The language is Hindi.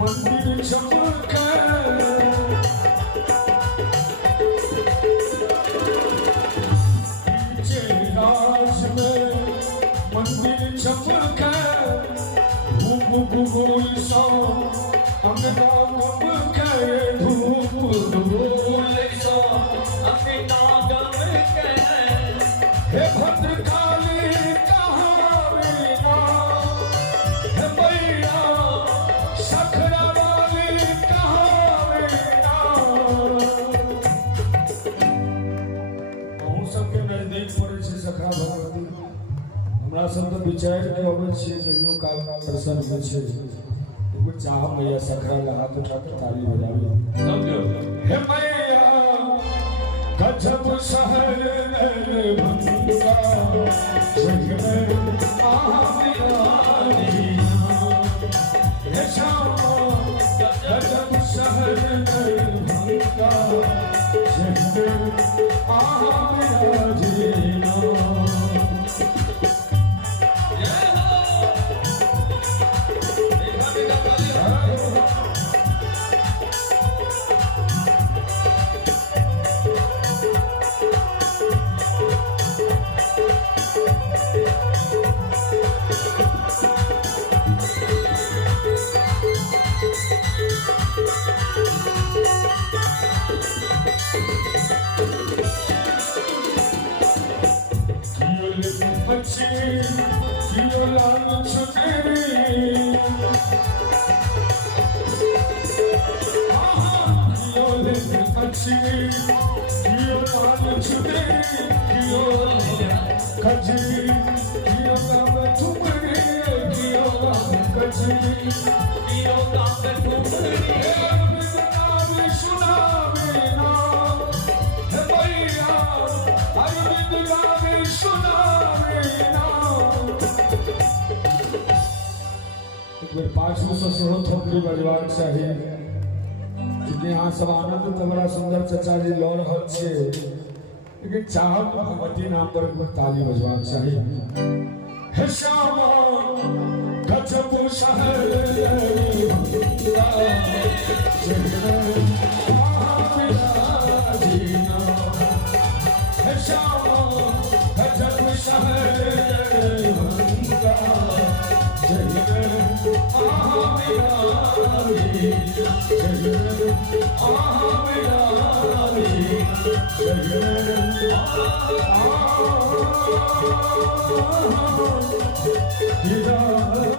मंदिर चमके राज में मंदिर चमके धूप गुल सा अंगना गमके धूप गुल सा अंगना गमके हे भद्रकाली हमरा सब तो विचार नहीं होवे छे कहियो काल दर्शन होवे छे एगो चाह मैया सखरा लगा तो ताली बजावे समझो हे मैया गजब शहर भंगा जग में आमिरानी हे श्याम गजब शहर भंगा जग में आमिरानी पाछू से सेहो थोपड़ी बजबाक चाहिए क्योंकि यहाँ सब आनंद तो बड़ा सुंदर चचा जी लऽ रहल छे लेकिन चाहत भगवती नाम पर ताली बजबाक चाहिए हे श्याम गजब शहर हे श्याम गजब शहर